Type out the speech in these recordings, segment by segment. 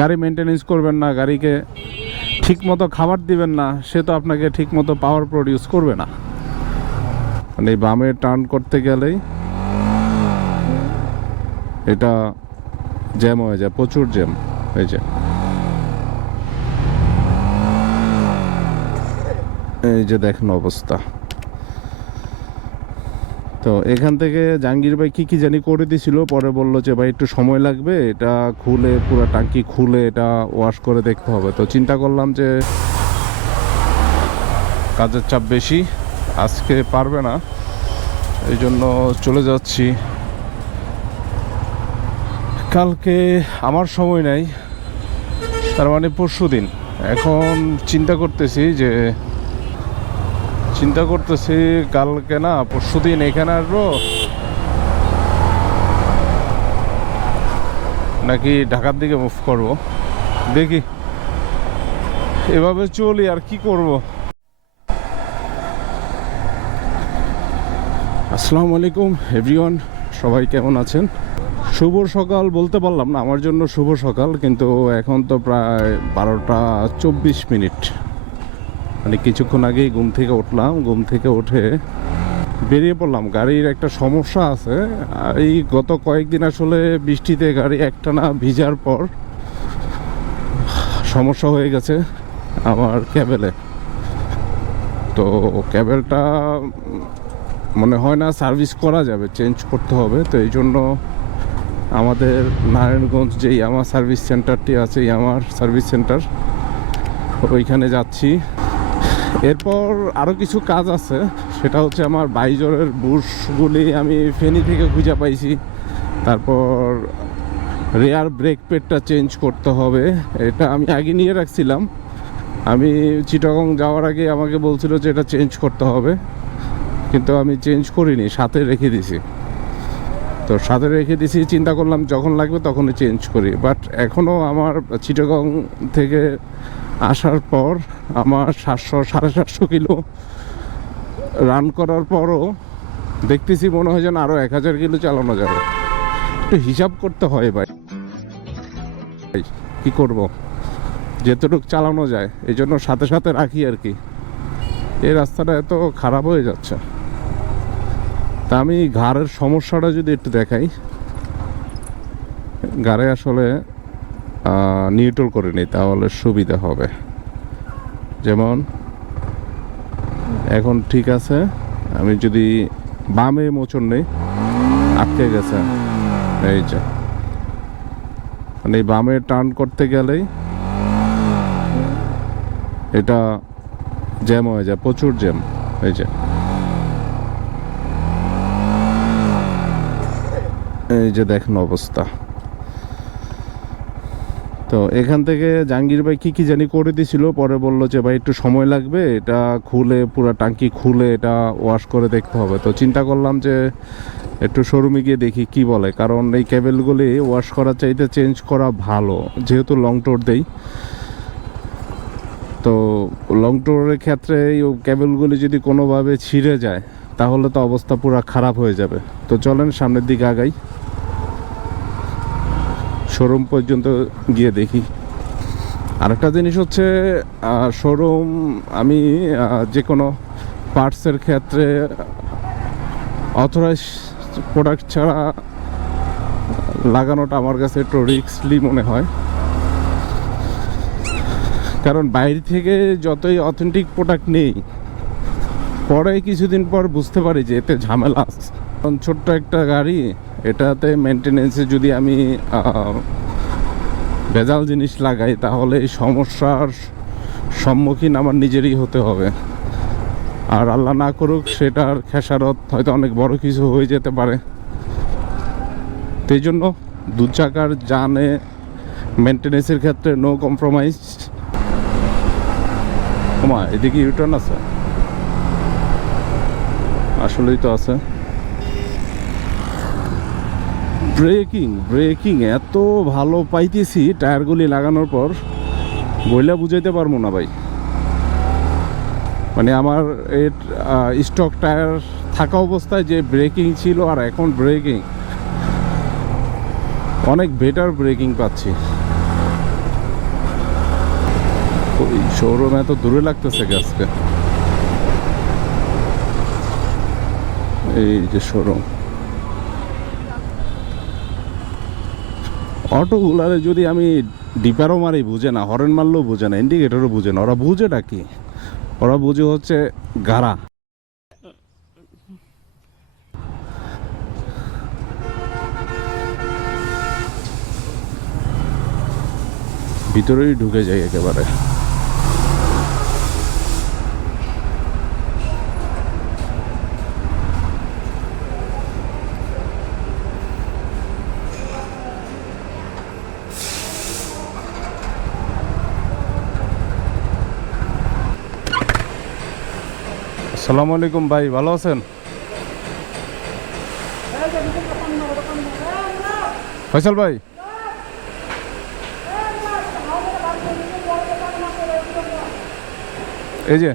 গাড়ি মেনটেনেন্স করবেন না, গাড়িকে ঠিক মতো খাবার দিবেন না, সে তো আপনাকে ঠিক মতো পাওয়ার প্রডিউস করবে না। মানে বামে টার্ন করতে গেলেই এটা জ্যাম হয়ে যায়, প্রচুর জ্যাম হয়ে যায়। এই যে দেখেন অবস্থা। তো এখান থেকে জাহাঙ্গীর ভাই কি কি জানি করে দিছিল পরে বলল যে, ভাই, একটু সময় লাগবে, এটা খুলে, পুরো টাঙ্কি খুলে এটা ওয়াশ করে দেখতে হবে। তো চিন্তা করলাম যে, কাজের চাপ বেশি, আজকে পারবে না এই জন্য চলে যাচ্ছি। কালকে আমার সময় নাই, তার মানে পরশু দিন এখন চিন্তা করতেছি যে চিন্তা করতেছি, কালকে না পরশু দিন এখানে আসব। নাকি ঢাকার দিকে মুভ করব। দেখি। এভাবে চলি আর কি করব। আসসালামু আলাইকুম এভরিওয়ান সবাই কেমন আছেন? শুভ সকাল বলতে পারলাম না, আমার জন্য শুভ সকাল, কিন্তু এখন তো প্রায় বারোটা চব্বিশ মিনিট। মানে কিছুক্ষণ আগেই ঘুম থেকে উঠলাম, ঘুম থেকে উঠে বেরিয়ে পড়লাম। গাড়ির একটা সমস্যা আছে। এই গত কয়েকদিন আসলে বৃষ্টিতে গাড়ি একটানা ভিজার পর সমস্যা হয়ে গেছে আমার ক্যাবেলে। তো ক্যাবেলটা মনে হয় না সার্ভিস করা যাবে, চেঞ্জ করতে হবে। তো এই জন্য আমাদের নারায়ণগঞ্জ যেই আমার সার্ভিস সেন্টারটি আছে আমার সার্ভিস সেন্টার, ওইখানে যাচ্ছি। এরপর আরও কিছু কাজ আছে। সেটা হচ্ছে আমার বাইজরের বুশগুলি আমি ফেনি থেকে খুঁজে পাইছি। তারপর রেয়ার ব্রেক পেডটা চেঞ্জ করতে হবে। এটা আমি আগে নিয়ে রাখছিলাম। আমি চিটাগং যাওয়ার আগে আমাকে বলছিল যে এটা চেঞ্জ করতে হবে। কিন্তু আমি চেঞ্জ করিনি, সাথে রেখে দিছি। তো সাথে রেখে দিছি, চিন্তা করলাম যখন লাগবে তখনই চেঞ্জ করি। বাট এখনও আমার চিটাগং থেকে আসার পর আমার সাতশো, সাড়ে সাতশো কিলো রান করার পরও দেখতেছি মনে হয় যেন আরও এক হাজার কিলো চালানো যাবে। একটু হিসাব করতে হয় ভাই। কি করব? যেতটুকু চালানো যায় এই জন্য সাথে সাথে রাখি আর কি। এই রাস্তাটা এত খারাপ হয়ে যাচ্ছে। তা আমি ঘাড়ের সমস্যাটা যদি একটু দেখাই। ঘাড়ে আসলে নিউট্রল করে নিই, তাহলে সুবিধা হবে। যেমন, এখন ঠিক আছে, আমি যদি বামে মোচন নেই, আটকে গেছে। এই যে মানে বামে টার্ন করতে গেলেই এটা জ্যাম হয়ে যায়, প্রচুর জ্যাম, এই যে। এই যে দেখেন অবস্থা। তো এখান থেকে জাহাঙ্গীর ভাই কি কি জানি করে দিছিল পরে বলল যে, ভাই, একটু সময় লাগবে, এটা খুলে, পুরো টাঙ্কি খুলে এটা ওয়াশ করে দেখতে হবে। তো চিন্তা করলাম যে, একটু শোরুমে গিয়ে দেখি কি বলে, কারণ এই কেবেলগুলি ওয়াশ করার চাইতে চেঞ্জ করা ভালো, যেহেতু লং টোর দেই। তো লং টোরের ক্ষেত্রে এই কেবেলগুলি যদি কোনোভাবে ছিঁড়ে যায়, তাহলে তো অবস্থা পুরো খারাপ হয়ে যাবে। তো চলেন সামনের দিকে আগাই। শোরুম পর্যন্ত গিয়ে দেখি। আরেকটা জিনিস হচ্ছে শোরুম আমি যে কোনো পার্টসের ক্ষেত্রে অথরাইজ প্রোডাক্ট ছাড়া লাগানোটা আমার কাছে একটু রিক্সলি মনে হয়। কারণ বাইরে থেকে যতই অথেন্টিক প্রোডাক্ট নেই, পরে কিছুদিন পর বুঝতে পারি যে এতে ঝামেলা কারণ ছোট্ট একটা গাড়ি এটাতে মেনটেনেন্সে যদি আমি ভেজাল জিনিস লাগাই, তাহলে এই সমস্যার সম্মুখীন আমার নিজেরই হতে হবে। আর আল্লাহ না করুক, সেটার খেসারত হয়তো অনেক বড় কিছু হয়ে যেতে পারে। সেই জন্য দু চাকার জানে মেনটেনেন্সের ক্ষেত্রে নো কম্প্রোমাইজ এদিকে ইউটার্ন আছে। আসলেই তো আছে। ব্রেকিং ব্রেকিং, এত ভালো পাইতেছি টায়ারগুলি লাগানোর পর। বইলা বুঝাইতে পারব না ভাই। মানে আমার এর স্টক টায়ার থাকা অবস্থায় যে ব্রেকিং ছিল আর এখন ব্রেকিং। অনেক বেটার ব্রেকিং পাচ্ছি। শোরুম এত দূরে লাগতেছে কি আজকে। এই যে শোরুম অটোগুলারে যদি আমি ডিপারও মারি, বুঝে না, হরেন মারলেও বুঝে না ইন্ডিকেটরও বুঝে না, ওরা বুঝেটা কি? ওরা বুঝে হচ্ছে গাড়া। ভিতরেই ঢুকে যায় একেবারে। আসসালামু আলাইকুম ভাই, ভালো আছেন? ফয়সাল ভাই। এই যে,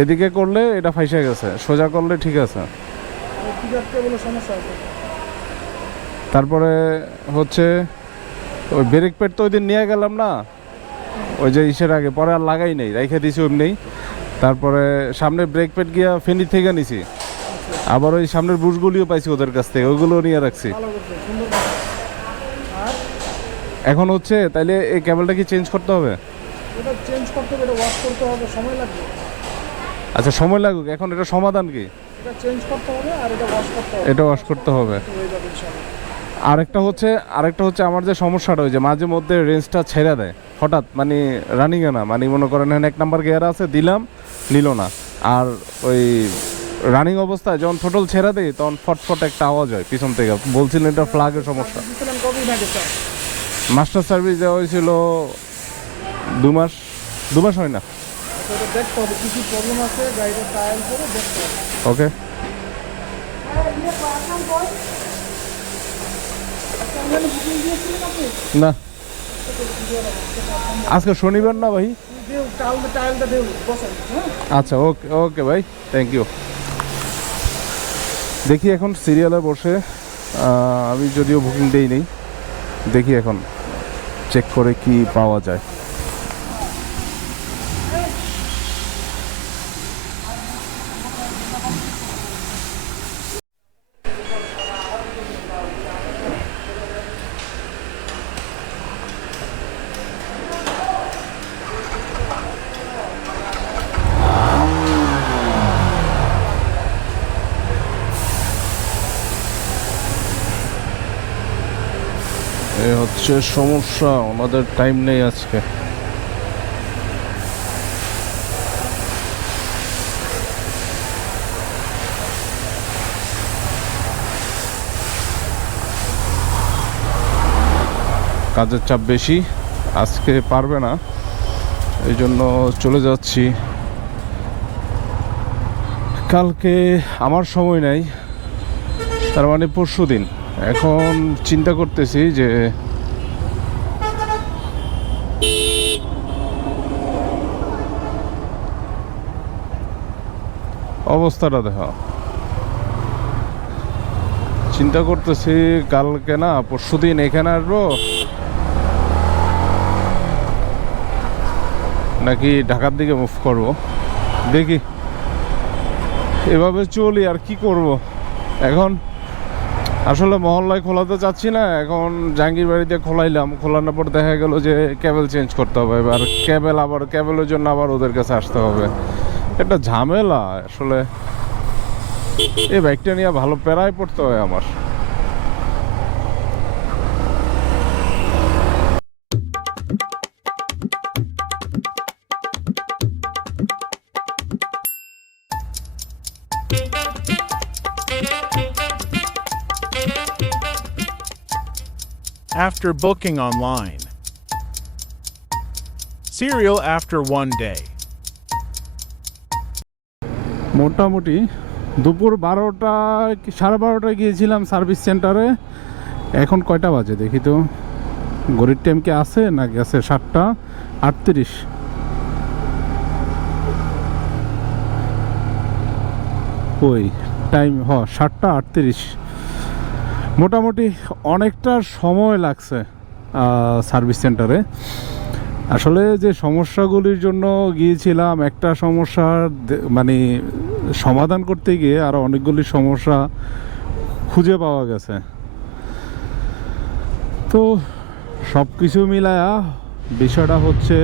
এদিকে করলে এটা ফাইসে গেছে, সোজা করলে ঠিক আছে। তারপরে হচ্ছে, ওই ব্রেক প্যাড তো ওই দিন নিয়ে গেলাম না, ওই যে ইসের আগে, পরে আর লাগাই নেই, রেখে দিছি এমনি তারপরে সামনে ব্রেক প্যাড গিয়া ফেনি থেকে নিছি। আবার ওই সামনের বুশগুলিও পাইছি ওদের কাছ থেকে ওইগুলো নিয়ে রাখছি। এখন হচ্ছে তাইলে এই কেবলটা কি চেঞ্জ করতে হবে? এটা চেঞ্জ করতে হবে এটা ওয়াশ করতে হবে সময় লাগবে। আচ্ছা সময় লাগুক এখন এটা সমাধান কি? এটা চেঞ্জ করতে হবে আর এটা ওয়াশ করতে হবে। আরেকটা হচ্ছে আরেকটা হচ্ছে আমার যে সমস্যাটা ওই যে মাঝে মধ্যে রেঞ্জটা ছেড়ে দেয়। হঠাৎ মানে রানিংয়ে না মানে মনে করেন এখানে এক নাম্বার গিয়ার আছে দিলাম নিল না। আর ওই রানিং অবস্থায় যখন থোটল ছেড়ে দেয় তখন ফটফট একটা আওয়াজ হয় পিছন থেকে। বলছিলেন এটা ফ্লাগের সমস্যা। মাস্টার সার্ভিস দেওয়া হয়েছিল দু মাস দু মাস হয় না। আচ্ছা না। আজকে শনিবার না ভাই? আচ্ছা ওকে ওকে ভাই থ্যাংক ইউ দেখি এখন সিরিয়ালে বসে আমি যদিও বুকিং দেই নেই, দেখি এখন চেক করে কি পাওয়া যায় এ হচ্ছে সমস্যা, ওনাদের টাইম নেই আজকে। কাজের চাপ বেশি, আজকে পারবে না। এই জন্য চলে যাচ্ছি। কালকে আমার সময় নাই, তার মানে পরশু দিন এখন চিন্তা করতেছি যে অবস্থাটা দেখো চিন্তা করতেছি কালকে না, পরশু দিন এখানে আসব। নাকি ঢাকার দিকে মুভ করব। দেখি। এভাবে চলি আর কি করব। এখন আসলে মহল্লায় খোলাতে চাচ্ছি না, এখন জাহাঙ্গীর বাড়িতে খোলাইলাম। খোলানোর পর দেখা গেল যে ক্যাবেল চেঞ্জ করতে হবে। এবার ক্যাবেল আবার ক্যাবেলের জন্য আবার ওদের কাছে আসতে হবে। একটা ঝামেলা আসলে এই বাইকটা নিয়ে ভালো প্যারায় পড়তে হয় আমার after booking online. Serial after one day. মোটামুটি দুপুর বারোটা সাড়ে বারোটায় গিয়েছিলাম সার্ভিস সেন্টারে। এখন কয়টা বাজে দেখি তো। ঘড়ির টাইম কি আছে না গেছে সাতটা? আটত্রিশ। ওই টাইম হ, সাতটা আটত্রিশ। মোটামুটি অনেকটা সময় লাগছে সার্ভিস সেন্টারে। আসলে যে সমস্যাগুলির জন্য গিয়েছিলাম, একটা সমস্যার মানে সমাধান করতে গিয়ে আরও অনেকগুলি সমস্যা খুঁজে পাওয়া গেছে। তো সব কিছু মিলায়া বিষয়টা হচ্ছে,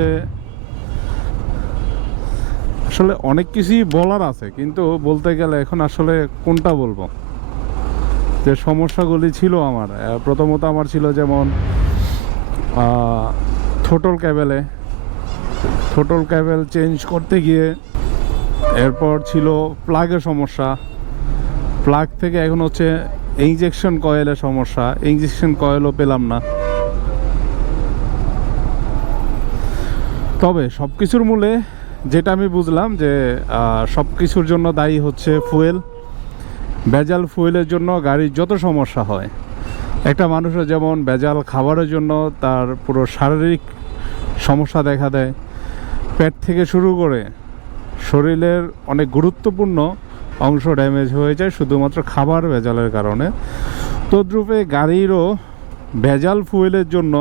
আসলে অনেক কিছুই বলার আছে, কিন্তু বলতে গেলে এখন আসলে কোনটা বলব? যে সমস্যাগুলি ছিল আমার প্রথমত আমার ছিল যেমন থোটল ক্যাবেলে। থোটল ক্যাবেল চেঞ্জ করতে গিয়ে এরপর ছিল প্লাগের সমস্যা। প্লাগ থেকে এখন হচ্ছে ইঞ্জেকশন কয়েলের সমস্যা। ইঞ্জেকশন কয়েলও পেলাম না। তবে সব কিছুর মূলে যেটা আমি বুঝলাম যে সব কিছুর জন্য দায়ী হচ্ছে ফুয়েল। ভেজাল ফুয়েলের জন্য গাড়ির যত সমস্যা হয়। একটা মানুষের যেমন ভেজাল খাবারের জন্য তার পুরো শারীরিক সমস্যা দেখা দেয়। পেট থেকে শুরু করে শরীরের অনেক গুরুত্বপূর্ণ অংশ ড্যামেজ হয়ে যায় শুধুমাত্র খাবার ভেজালের কারণে। তদ্রূপে গাড়িরও ভেজাল ফুয়েলের জন্য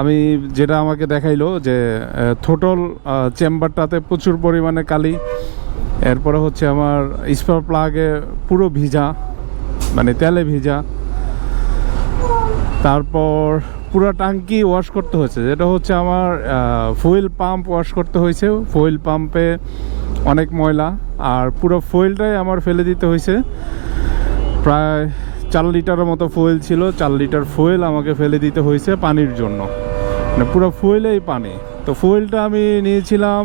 আমি যেটা আমাকে দেখাইলো যে থোটল চেম্বারটাতে প্রচুর পরিমাণে কালি। এরপরে হচ্ছে আমার স্পার প্লাগে পুরো ভিজা মানে তেলে ভিজা। তারপর পুরো টাঙ্কি ওয়াশ করতে হয়েছে। যেটা হচ্ছে আমার ফুয়েল পাম্প ওয়াশ করতে হয়েছে। ফুয়েল পাম্পে অনেক ময়লা আর পুরো ফুয়েলটাই আমার ফেলে দিতে হয়েছে। প্রায় চার লিটারের মতো ফুয়েল ছিল। চার লিটার ফুয়েল আমাকে ফেলে দিতে হয়েছে পানির জন্য। মানে পুরো ফুয়েলেই পানি। তো ফুয়েলটা আমি নিয়েছিলাম,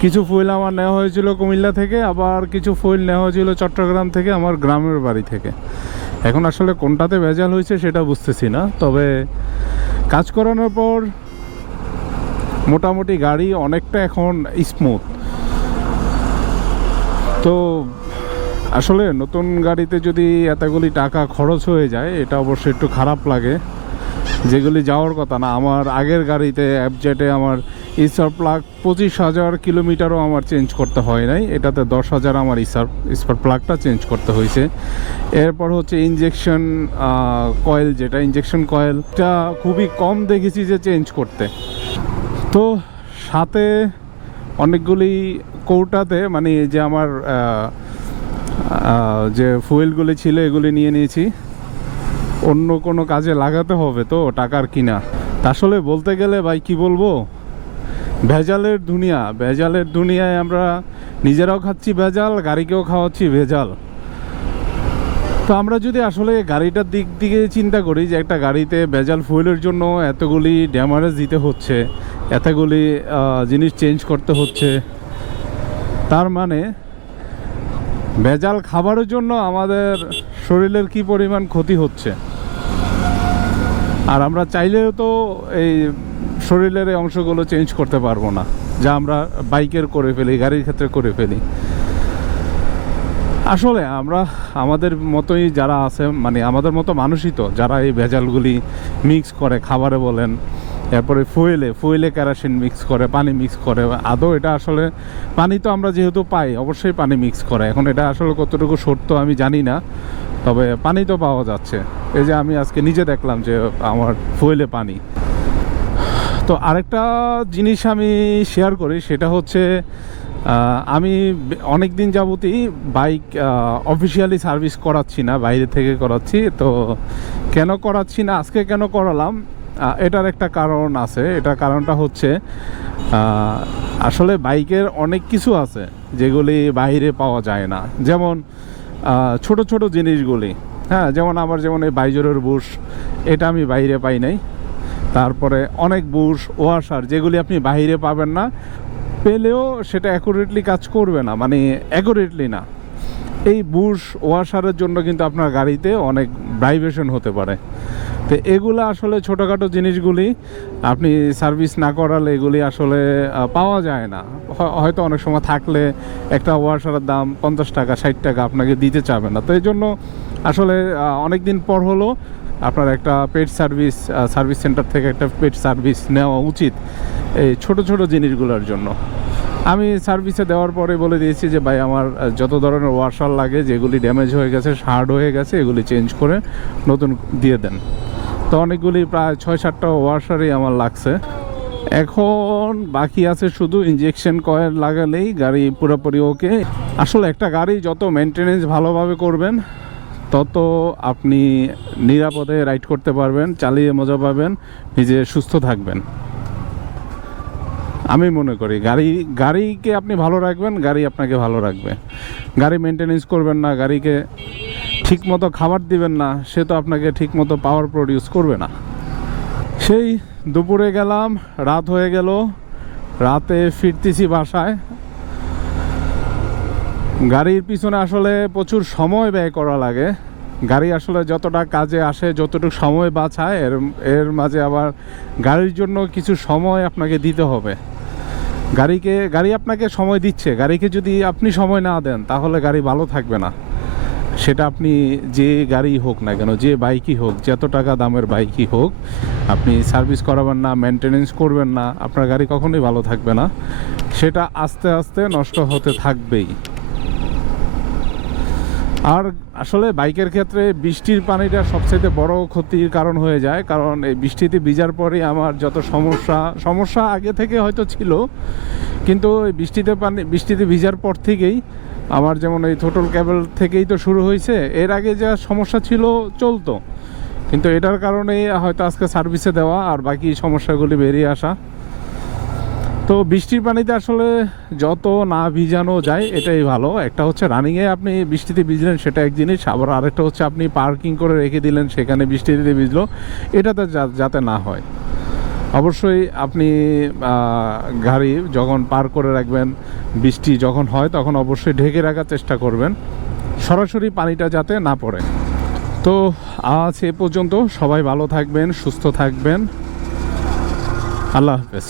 কিছু ফুয়েল আমার নেওয়া হয়েছিল কুমিল্লা থেকে, আবার কিছু ফুয়েল নেওয়া হয়েছিল চট্টগ্রাম থেকে, আমার গ্রামের বাড়ি থেকে। এখন আসলে কোনটাতে ভেজাল হয়েছে সেটা বুঝতেছি না, তবে কাজ করানোর পর মোটামুটি গাড়ি অনেকটা এখন স্মুথ তো আসলে নতুন গাড়িতে যদি এতগুলি টাকা খরচ হয়ে যায়, এটা অবশ্যই একটু খারাপ লাগে। যেগুলি যাওয়ার কথা না, আমার আগের গাড়িতে অ্যাপজেটে আমার ইসার প্লাগ পঁচিশ হাজার কিলোমিটারও আমার চেঞ্জ করতে হয় নাই। এটাতে দশ হাজার আমার ইসার ইস্পার প্লাগটা চেঞ্জ করতে হয়েছে। এরপর হচ্ছে ইঞ্জেকশন কয়েল যেটা ইঞ্জেকশন কয়েলটা খুবই কম দেখেছি যে চেঞ্জ করতে। তো সাথে অনেকগুলি কৌটাতে মানে যে আমার যে ফুয়েলগুলি ছিল, এগুলি নিয়ে নিয়েছি। অন্য কোনো কাজে লাগাতে হবে তো টাকার কিনা। আসলে বলতে গেলে ভাই কি বলব? ভেজালের দুনিয়া, ভেজালের দুনিয়ায় আমরা নিজেরাও খাচ্ছি ভেজাল, গাড়িকেও খাওয়াচ্ছি ভেজাল। তো আমরা যদি আসলে গাড়িটার দিক দিকে চিন্তা করি যে একটা গাড়িতে ভেজাল ফুয়েলের জন্য এতগুলি ড্যামারেজ দিতে হচ্ছে, এতগুলি জিনিস চেঞ্জ করতে হচ্ছে, তার মানে ভেজাল খাবারের জন্য আমাদের শরীরের কি পরিমাণ ক্ষতি হচ্ছে? আর আমরা চাইলেও তো এই শরীরের এই অংশগুলো চেঞ্জ করতে পারব না, যা আমরা বাইকের করে ফেলি, গাড়ির ক্ষেত্রে করে ফেলি। আসলে আমরা, আমাদের মতোই যারা আছে মানে আমাদের মতো মানুষই তো, যারা এই ভেজালগুলি মিক্স করে, খাবারে বলেন এরপরে ফুয়েলে ফুয়েলে কেরাসিন মিক্স করে, পানি মিক্স করে। আদৌ এটা আসলে, পানি তো আমরা যেহেতু পাই, অবশ্যই পানি মিক্স করে। এখন এটা আসলে কতটুকু সত্য আমি জানি না, তবে পানি তো পাওয়া যাচ্ছে। এই যে আমি আজকে নিজে দেখলাম যে আমার ফুয়েলে পানি। তো আরেকটা জিনিস আমি শেয়ার করি, সেটা হচ্ছে আমি অনেক দিন যাবতই বাইক অফিসিয়ালি সার্ভিস করাচ্ছি না, বাইরে থেকে করাচ্ছি। তো কেন করাচ্ছি না? আজকে কেন করালাম? এটার একটা কারণ আছে। এটার কারণটা হচ্ছে আসলে বাইকের অনেক কিছু আছে যেগুলি বাইরে পাওয়া যায় না। যেমন ছোট ছোট জিনিসগুলি। হ্যাঁ যেমন আমার যেমন এই বাইজরের বুশ, এটা আমি বাইরে পাই নাই। তারপরে অনেক বুশ, ওয়াশার যেগুলি আপনি বাইরে পাবেন না, পেলেও সেটা অ্যাকুরেটলি কাজ করবে না মানে অ্যাকুরেটলি না। এই বুশ, ওয়াশারের জন্য কিন্তু আপনার গাড়িতে অনেক ভাইব্রেশন হতে পারে। তো এগুলো আসলে ছোটোখাটো জিনিসগুলি আপনি সার্ভিস না করালে এগুলি আসলে পাওয়া যায় না। হয়তো অনেক সময় থাকলে একটা ওয়াশারের দাম পঞ্চাশ টাকা, ষাট টাকা আপনাকে দিতে চাবে না। তো এই জন্য আসলে অনেক দিন পর হলো আপনার একটা পেট সার্ভিস সার্ভিস সেন্টার থেকে একটা পেট সার্ভিস নেওয়া উচিত এই ছোট ছোট জিনিসগুলোর জন্য। আমি সার্ভিসে দেওয়ার পরে বলে দিয়েছি যে, ভাই, আমার যত ধরনের ওয়াশার লাগে, যেগুলি ড্যামেজ হয়ে গেছে, হার্ড হয়ে গেছে, এগুলি চেঞ্জ করে নতুন দিয়ে দেন। তো অনেকগুলি প্রায় ছয় সাতটা ওয়াশারই আমার লাগছে। এখন বাকি আছে শুধু ইঞ্জেকশন কয়েল লাগালেই গাড়ি পুরোপুরি ওকে আসলে একটা গাড়ি যত মেনটেনেন্স ভালোভাবে করবেন, তত আপনি নিরাপদে রাইড করতে পারবেন, চালিয়ে মজা পাবেন, নিজে সুস্থ থাকবেন। আমি মনে করি গাড়ি, গাড়িকে আপনি ভালো রাখবেন, গাড়ি আপনাকে ভালো রাখবে। গাড়ি মেনটেনেন্স করবেন না, গাড়িকে ঠিক মতো খাবার দিবেন না, সে তো আপনাকে ঠিক মতো পাওয়ার প্রডিউস করবে না। সেই দুপুরে গেলাম, রাত হয়ে গেল, রাতে ফিরতেছি বাসায়। গাড়ির পিছনে আসলে প্রচুর সময় ব্যয় করা লাগে। গাড়ি আসলে যতটা কাজে আসে, যতটুকু সময় বাঁচায়, এর এর মাঝে আবার গাড়ির জন্য কিছু সময় আপনাকে দিতে হবে। গাড়িকে, গাড়ি আপনাকে সময় দিচ্ছে। গাড়িকে যদি আপনি সময় না দেন, তাহলে গাড়ি ভালো থাকবে না। সেটা আপনি যে গাড়ি হোক না কেন, যে বাইকই হোক, যত টাকা দামের বাইকই হোক, আপনি সার্ভিস করাবেন না মেনটেনেন্স করবেন না, আপনার গাড়ি কখনোই ভালো থাকবে না। সেটা আস্তে আস্তে নষ্ট হতে থাকবেই। আর আসলে বাইকের ক্ষেত্রে বৃষ্টির পানিটা সবচেয়ে বড় ক্ষতির কারণ হয়ে যায়, কারণ এই বৃষ্টিতে ভিজার পরে আমার যত সমস্যা সমস্যা আগে থেকে হয়তো ছিল, কিন্তু বৃষ্টিতে পানি, বৃষ্টিতে ভিজার পর থেকেই আমার যেমন এই থোটল ক্যাবেল থেকেই তো শুরু হয়েছে, এর আগে যা সমস্যা ছিল চলতো। কিন্তু এটার কারণে হয়তো আজকে সার্ভিসে দেওয়া আর বাকি সমস্যাগুলি বেরিয়ে আসা। তো বৃষ্টির পানিতে আসলে যত না ভিজানো যায়, এটাই ভালো। একটা হচ্ছে রানিংয়ে আপনি বৃষ্টিতে ভিজলেন, সেটা এক জিনিস। আবার আরেকটা হচ্ছে আপনি পার্কিং করে রেখে দিলেন, সেখানে বৃষ্টিতে ভিজলো, এটাতে যাতে না হয়। অবশ্যই আপনি গাড়ি যখন পার করে রাখবেন বৃষ্টি যখন হয়, তখন অবশ্যই ঢেকে রাখার চেষ্টা করবেন। সরাসরি পানিটা যাতে না পড়ে। তো আজ এ পর্যন্ত সবাই ভালো থাকবেন, সুস্থ থাকবেন। আল্লাহ হাফেজ।